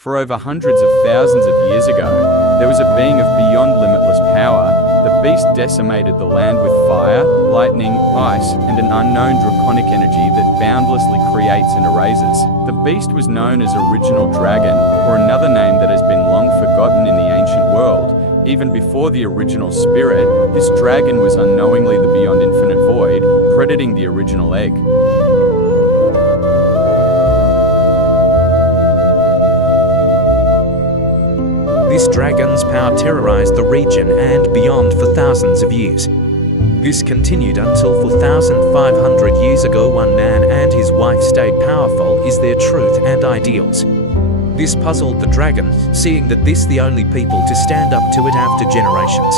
For over hundreds of thousands of years ago, there was a being of beyond limitless power. The beast decimated the land with fire, lightning, ice, and an unknown draconic energy that boundlessly creates and erases. The beast was known as Original Dragon, or another name that has been long forgotten in the ancient world. Even before the original spirit, this dragon was unknowingly the beyond infinite void, predating the original egg. This dragon's power terrorized the region and beyond for thousands of years. This continued until 4,500 years ago one man and his wife stayed powerful is their truth and ideals. This puzzled the dragon, seeing that this the only people to stand up to it after generations.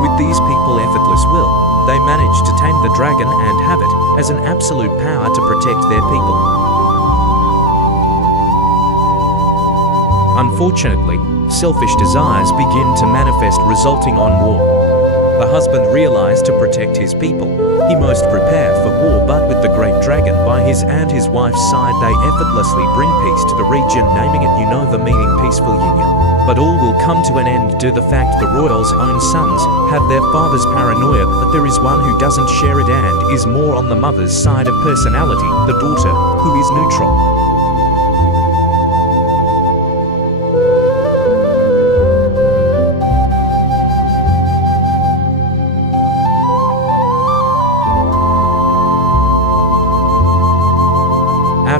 With these people effortless will, they managed to tame the dragon and have it as an absolute power to protect their people. Unfortunately, selfish desires begin to manifest, resulting on war. The husband realized to protect his people, he most prepared for war, but with the great dragon by his and his wife's side, they effortlessly bring peace to the region, naming it Unova, meaning peaceful union. But all will come to an end due to the fact the royals' own sons have their father's paranoia that there is one who doesn't share it and is more on the mother's side of personality, the daughter, who is neutral.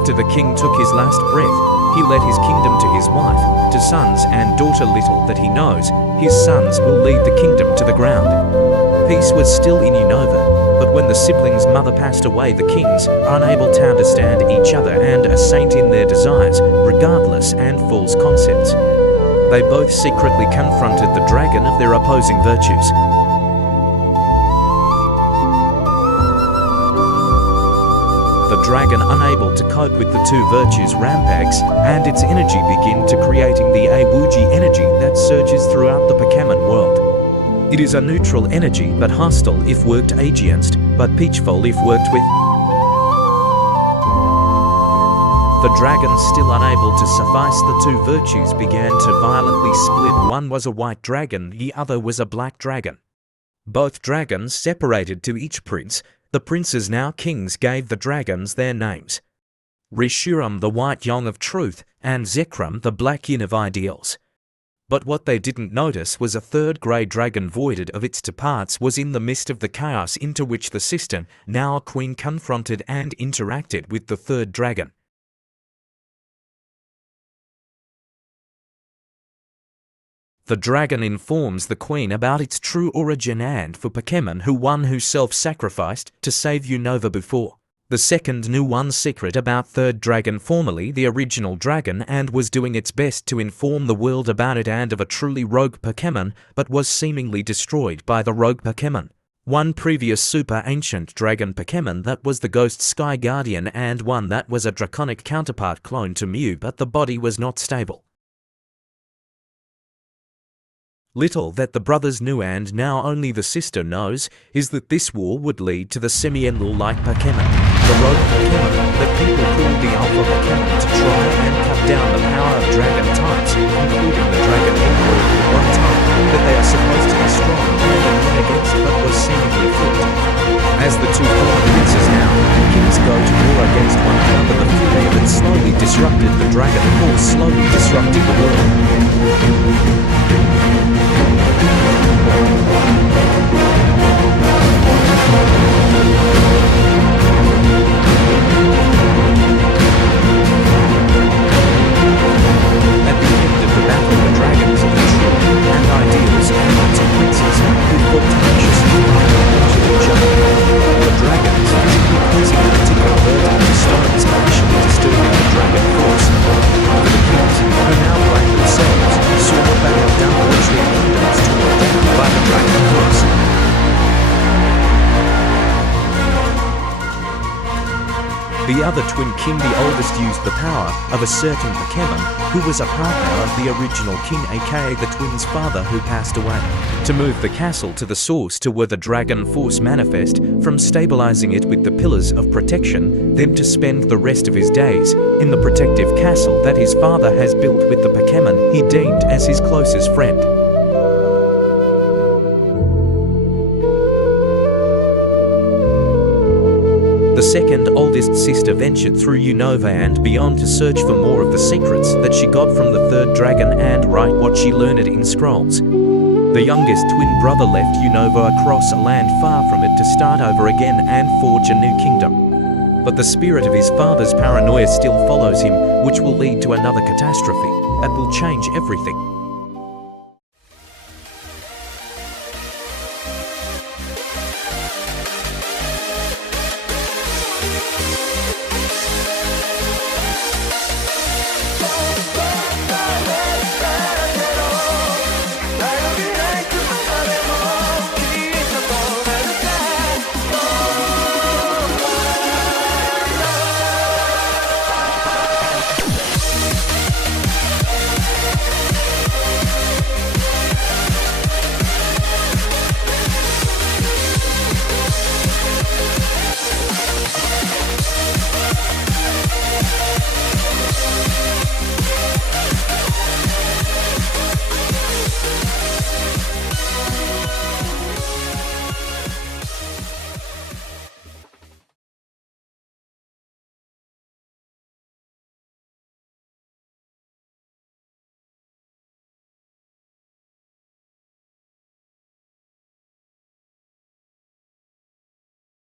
After the king took his last breath, he let his kingdom to his wife, to sons and daughter. Little that he knows, his sons will lead the kingdom to the ground. Peace was still in Unova, but when the siblings' mother passed away, the kings, unable to understand each other and a saint in their desires, regardless and false concepts, they both secretly confronted the dragon of their opposing virtues. The dragon, unable to cope with the two virtues, rampages, and its energy begin to creating the Wuji energy that surges throughout the Pokémon world. It is a neutral energy but hostile if worked against, but peaceful if worked with. The dragon, still unable to suffice the two virtues, began to violently split. One was a white dragon, the other was a black dragon. Both dragons separated to each prince. The princes, now kings, gave the dragons their names. Rishuram, the white yang of truth, and Zekrom, the black yin of ideals. But what they didn't notice was a third grey dragon, voided of its two parts, was in the midst of the chaos into which the sister, now a queen, confronted and interacted with the third dragon. The dragon informs the queen about its true origin and for Pokémon who self-sacrificed to save Unova before. The second knew one secret about third dragon, formerly the original dragon, and was doing its best to inform the world about it and of a truly rogue Pokémon, but was seemingly destroyed by the rogue Pokémon. One previous super ancient dragon Pokémon that was the Ghost Sky Guardian, and one that was a draconic counterpart clone to Mew, but the body was not stable. Little that the brothers knew, and now only the sister knows, is that this war would lead to the semi-endless-like Pokémon, the rogue Pokémon that people called the Alpha Pokémon, to try and cut down the power of dragon types, including the Dragon Emperor, one type that they are supposed to be strong and win against, but was seemingly afoot. As the two former princes now, kings go to war against one another, the fury that slowly disrupted the dragon force, slowly disrupting the world. At the end of the battle, the dragons of the truth and ideals and the two princes who fought tenaciously to each other. The dragons, using a particular bird and stones, actually disturbing the dragon force. The kings, who now claim themselves, saw what they had done, which their kingdoms torn down by the dragon force. The other twin king, the oldest, used the power of a certain Pokémon who was a partner of the original king, aka the twins' father who passed away, to move the castle to the source to where the dragon force manifest from stabilizing it with the pillars of protection, then to spend the rest of his days in the protective castle that his father has built with the Pokémon he deemed as his closest friend. The second oldest sister ventured through Unova and beyond to search for more of the secrets that she got from the third dragon and write what she learned in scrolls. The youngest twin brother left Unova across a land far from it to start over again and forge a new kingdom. But the spirit of his father's paranoia still follows him, which will lead to another catastrophe that will change everything.